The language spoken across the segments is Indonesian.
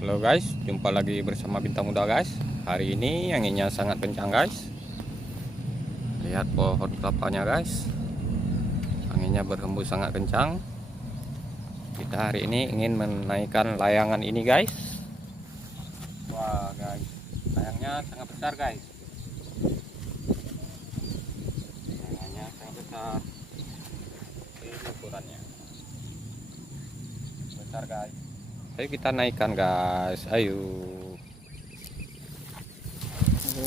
Halo guys, jumpa lagi bersama Bintang Muda guys. Hari ini anginnya sangat kencang guys. Lihat pohon kelapanya guys. Anginnya berhembus sangat kencang. Kita hari ini ingin menaikkan layangan ini guys. Wah guys, layangnya sangat besar guys. Layangannya sangat besar. Ini ukurannya besar guys. Ayo kita naikkan guys, ayo.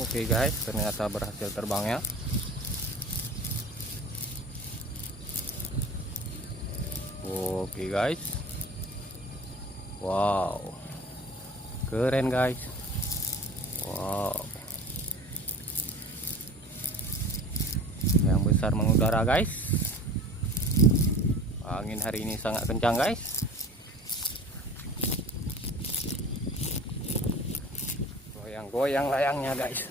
Oke guys, ternyata berhasil terbang ya. Oke guys, wow, keren guys, wow, yang besar mengudara guys. Angin hari ini sangat kencang guys. Goyang layangnya guys.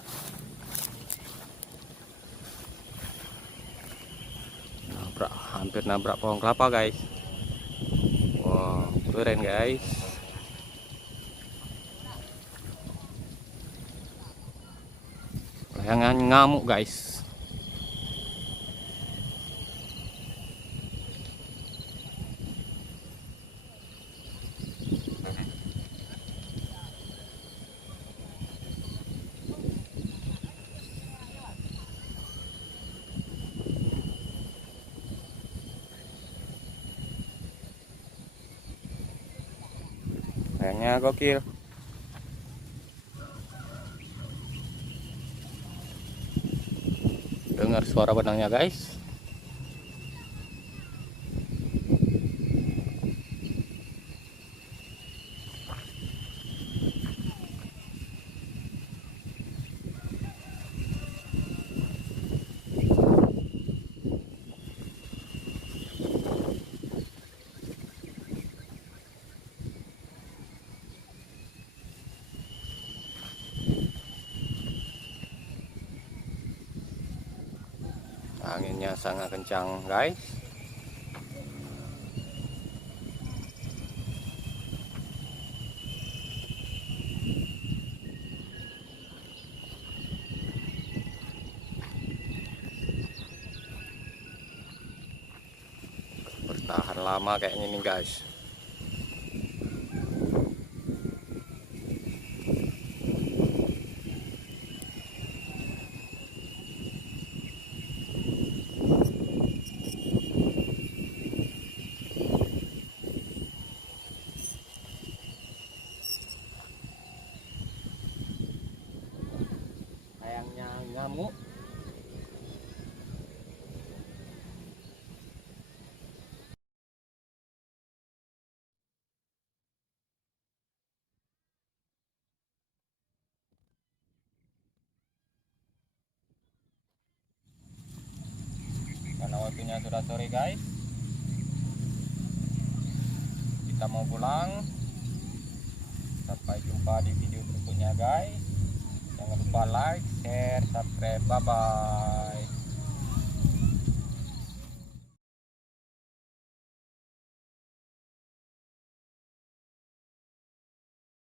Hampir nabrak pohon kelapa guys. Wow, keren guys. Layangan ngamuk guys. Layangnya gokil. Dengar suara benangnya guys. Anginnya sangat kencang guys. Bertahan lama kayaknya nih guys. Layangnya ngamuk. Karena waktunya sudah sore guys, kita mau pulang. Sampai jumpa di video berikutnya guys. Jangan lupa like, share, subscribe. Bye bye.